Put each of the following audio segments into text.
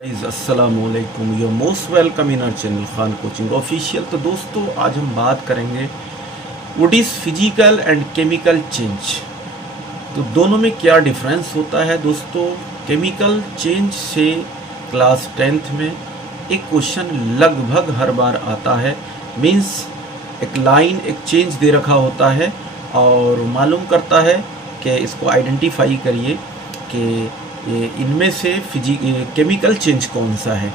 अस्सलामुअलैकुम, you most welcome in our channel Khan coaching official. तो दोस्तों, आज हम बात करेंगे what is physical and chemical change. तो दोनों में क्या डिफरेंस होता है दोस्तों। केमिकल चेंज से क्लास 10th में एक क्वेश्चन लगभग हर बार आता है। मीन्स एक लाइन, एक चेंज दे रखा होता है और मालूम करता है कि इसको आइडेंटिफाई करिए कि इनमें से केमिकल चेंज कौन सा है।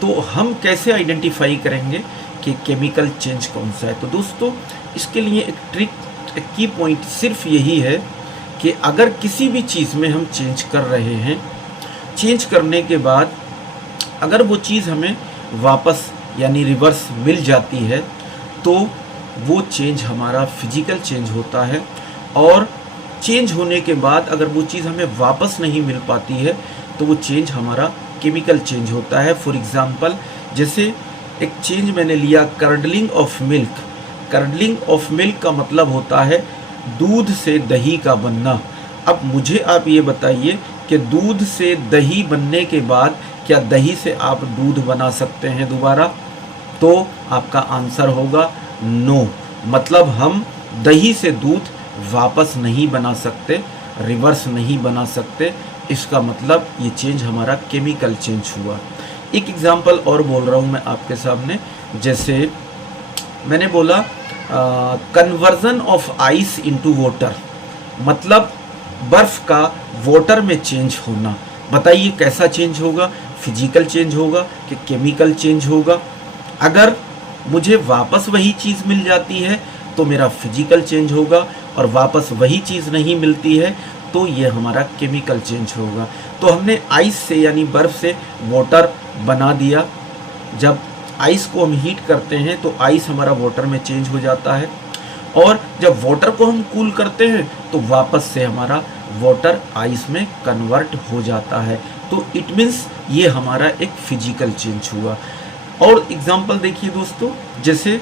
तो हम कैसे आइडेंटिफाई करेंगे कि केमिकल चेंज कौन सा है। तो दोस्तों, इसके लिए एक ट्रिक, एक की पॉइंट सिर्फ यही है कि अगर किसी भी चीज़ में हम चेंज कर रहे हैं, चेंज करने के बाद अगर वो चीज़ हमें वापस यानी रिवर्स मिल जाती है तो वो चेंज हमारा फिजिकल चेंज होता है। और चेंज होने के बाद अगर वो चीज़ हमें वापस नहीं मिल पाती है तो वो चेंज हमारा केमिकल चेंज होता है। फॉर एग्ज़ाम्पल, जैसे एक चेंज मैंने लिया curdling of milk. Curdling of milk का मतलब होता है दूध से दही का बनना। अब मुझे आप ये बताइए कि दूध से दही बनने के बाद क्या दही से आप दूध बना सकते हैं दोबारा? तो आपका आंसर होगा नो। मतलब हम दही से दूध वापस नहीं बना सकते, रिवर्स नहीं बना सकते। इसका मतलब ये चेंज हमारा केमिकल चेंज हुआ। एक एग्जांपल और बोल रहा हूँ मैं आपके सामने। जैसे मैंने बोला conversion of ice into water, मतलब बर्फ़ का वाटर में चेंज होना। बताइए कैसा चेंज होगा? फिजिकल चेंज होगा कि केमिकल चेंज होगा? अगर मुझे वापस वही चीज़ मिल जाती है तो मेरा फिजिकल चेंज होगा, और वापस वही चीज़ नहीं मिलती है तो ये हमारा केमिकल चेंज होगा। तो हमने आइस से यानी बर्फ़ से वाटर बना दिया। जब आइस को हम हीट करते हैं तो आइस हमारा वाटर में चेंज हो जाता है, और जब वाटर को हम कूल करते हैं तो वापस से हमारा वाटर आइस में कन्वर्ट हो जाता है। तो इट मीन्स ये हमारा एक फिजिकल चेंज हुआ। और एग्जाम्पल देखिए दोस्तों, जैसे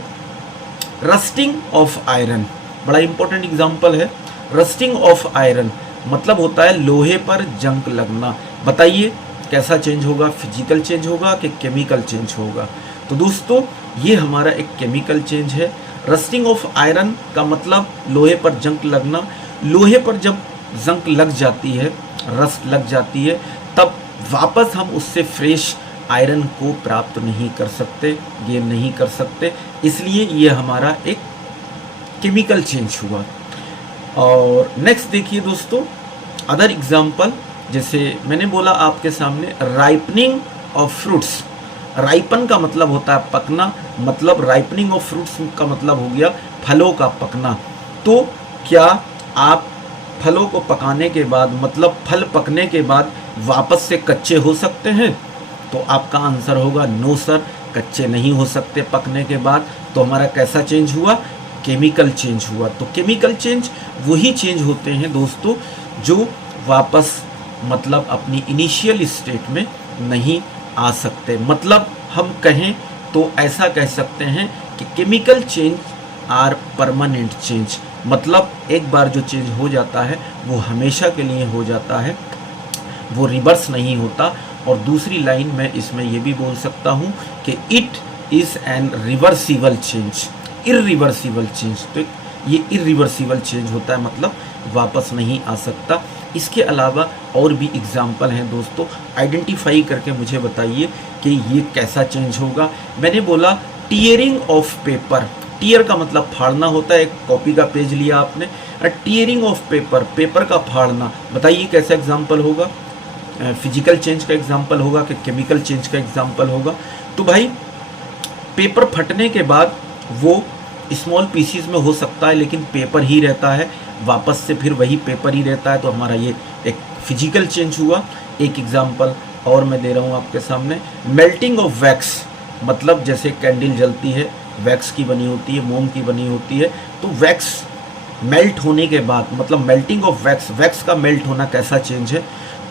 रस्टिंग ऑफ आयरन, बड़ा इंपॉर्टेंट एग्जाम्पल है। रस्टिंग ऑफ आयरन मतलब होता है लोहे पर जंग लगना। बताइए कैसा चेंज होगा? फिजिकल चेंज होगा कि केमिकल चेंज होगा? तो दोस्तों, ये हमारा एक केमिकल चेंज है। रस्टिंग ऑफ आयरन का मतलब लोहे पर जंग लगना। लोहे पर जब जंग लग जाती है, रस्ट लग जाती है, तब वापस हम उससे फ्रेश आयरन को प्राप्त नहीं कर सकते, गेन नहीं कर सकते। इसलिए ये हमारा एक केमिकल चेंज हुआ। और नेक्स्ट देखिए दोस्तों, अदर एग्जाम्पल, जैसे मैंने बोला आपके सामने राइपनिंग ऑफ फ्रूट्स। राइपन का मतलब होता है पकना, मतलब राइपनिंग ऑफ फ्रूट्स का मतलब हो गया फलों का पकना। तो क्या आप फलों को पकाने के बाद, मतलब फल पकने के बाद वापस से कच्चे हो सकते हैं? तो आपका आंसर होगा नो सर, कच्चे नहीं हो सकते पकने के बाद। तो हमारा कैसा चेंज हुआ? केमिकल चेंज हुआ। तो केमिकल चेंज वही चेंज होते हैं दोस्तों जो वापस मतलब अपनी इनिशियल स्टेट में नहीं आ सकते। मतलब हम कहें तो ऐसा कह सकते हैं कि chemical change are permanent change. मतलब एक बार जो चेंज हो जाता है वो हमेशा के लिए हो जाता है, वो रिवर्स नहीं होता। और दूसरी लाइन में इसमें ये भी बोल सकता हूँ कि it is an reversible change, irreversible change. तो ये इरिवर्सिबल चेंज होता है, मतलब वापस नहीं आ सकता। इसके अलावा और भी एग्जाम्पल हैं दोस्तों, आइडेंटिफाई करके मुझे बताइए कि ये कैसा चेंज होगा। मैंने बोला टीयरिंग ऑफ पेपर। टीयर का मतलब फाड़ना होता है। एक कॉपी का पेज लिया आपने, टीयरिंग ऑफ पेपर, पेपर का फाड़ना। बताइए कैसा एग्जाम्पल होगा? फिजिकल चेंज का एग्जाम्पल होगा कि केमिकल चेंज का एग्जाम्पल होगा? तो भाई पेपर फटने के बाद वो स्मॉल पीसीज में हो सकता है, लेकिन पेपर ही रहता है, वापस से फिर वही पेपर ही रहता है। तो हमारा ये एक फिजिकल चेंज हुआ। एक एग्जाम्पल और मैं दे रहा हूँ आपके सामने, मेल्टिंग ऑफ वैक्स। मतलब जैसे कैंडल जलती है, वैक्स की बनी होती है, मोम की बनी होती है। तो वैक्स मेल्ट होने के बाद, मतलब मेल्टिंग ऑफ वैक्स, वैक्स का मेल्ट होना कैसा चेंज है?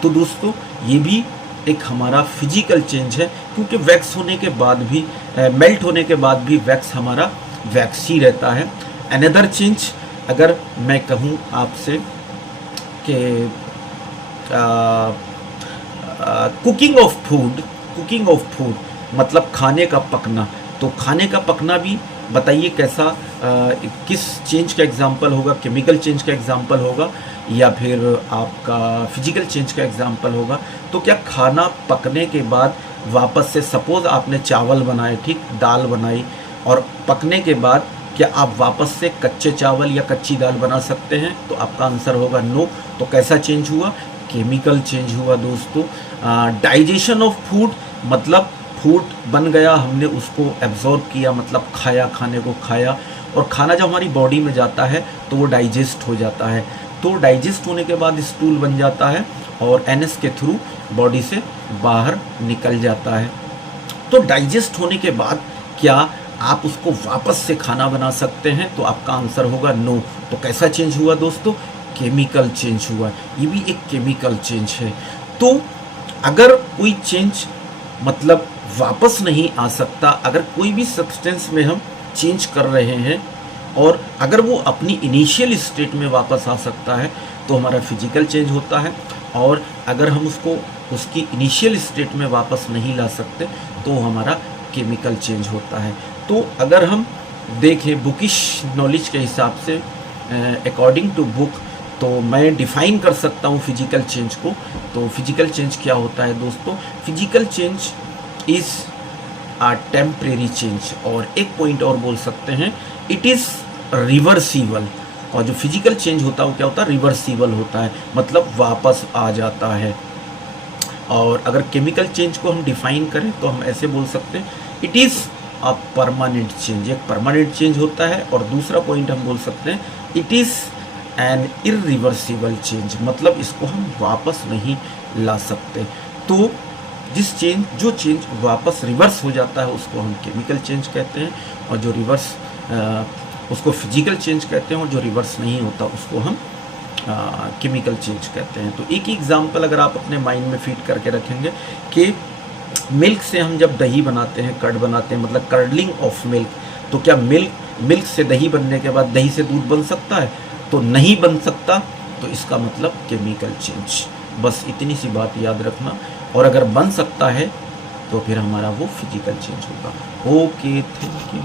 तो दोस्तों, ये भी एक हमारा फिजिकल चेंज है, क्योंकि वैक्स होने के बाद भी, मेल्ट होने के बाद भी वैक्स हमारा वैक्स ही रहता है। अनदर चेंज अगर मैं कहूँ आपसे कि cooking of food, cooking of food, मतलब खाने का पकना। तो खाने का पकना भी बताइए कैसा, किस चेंज का एग्जाम्पल होगा, केमिकल चेंज का एग्जाम्पल होगा या फिर आपका फिजिकल चेंज का एग्जाम्पल होगा। तो क्या खाना पकने के बाद वापस से, सपोज आपने चावल बनाए, ठीक, दाल बनाई, और पकने के बाद क्या आप वापस से कच्चे चावल या कच्ची दाल बना सकते हैं? तो आपका आंसर होगा नो। तो कैसा चेंज हुआ? केमिकल चेंज हुआ दोस्तों। डाइजेशन ऑफ फूड, मतलब फूड बन गया, हमने उसको एब्जॉर्ब किया, मतलब खाया, खाने को खाया, और खाना जब हमारी बॉडी में जाता है तो वो डाइजेस्ट हो जाता है। तो डाइजेस्ट होने के बाद स्टूल बन जाता है और एनएस के थ्रू बॉडी से बाहर निकल जाता है। तो डाइजेस्ट होने के बाद क्या आप उसको वापस से खाना बना सकते हैं? तो आपका आंसर होगा नो। तो कैसा चेंज हुआ दोस्तों? केमिकल चेंज हुआ। ये भी एक केमिकल चेंज है। तो अगर कोई चेंज मतलब वापस नहीं आ सकता, अगर कोई भी सब्सटेंस में हम चेंज कर रहे हैं और अगर वो अपनी इनिशियल स्टेट में वापस आ सकता है तो हमारा फिजिकल चेंज होता है, और अगर हम उसको उसकी इनिशियल स्टेट में वापस नहीं ला सकते तो हमारा केमिकल चेंज होता है। तो अगर हम देखें बुकिश नॉलेज के हिसाब से, अकॉर्डिंग टू बुक, तो मैं डिफाइन कर सकता हूँ फिजिकल चेंज को। तो फिजिकल चेंज क्या होता है दोस्तों? Physical change is a temporary change, और एक पॉइंट और बोल सकते हैं, इट इज़ रिवर्सिबल। और जो फिजिकल चेंज होता है वो क्या होता है? रिवर्सिबल होता है, मतलब वापस आ जाता है। और अगर केमिकल चेंज को हम डिफाइन करें तो हम ऐसे बोल सकते हैं, it is a permanent change. एक परमानेंट चेंज होता है, और दूसरा पॉइंट हम बोल सकते हैं, it is an irreversible change, मतलब इसको हम वापस नहीं ला सकते। तो जो चेंज वापस रिवर्स हो जाता है उसको हम केमिकल चेंज कहते हैं, और जो रिवर्स उसको फिजिकल चेंज कहते हैं, और जो रिवर्स नहीं होता उसको हम केमिकल चेंज कहते हैं। तो एक एग्जांपल अगर आप अपने माइंड में फीड करके रखेंगे कि मिल्क से हम जब दही बनाते हैं, कर्ड बनाते हैं, मतलब कर्डलिंग ऑफ मिल्क, तो क्या मिल्क से दही बनने के बाद दही से दूध बन सकता है? तो नहीं बन सकता। तो इसका मतलब केमिकल चेंज। बस इतनी सी बात याद रखना, और अगर बन सकता है तो फिर हमारा वो फिजिकल चेंज होगा। Okay, thank you.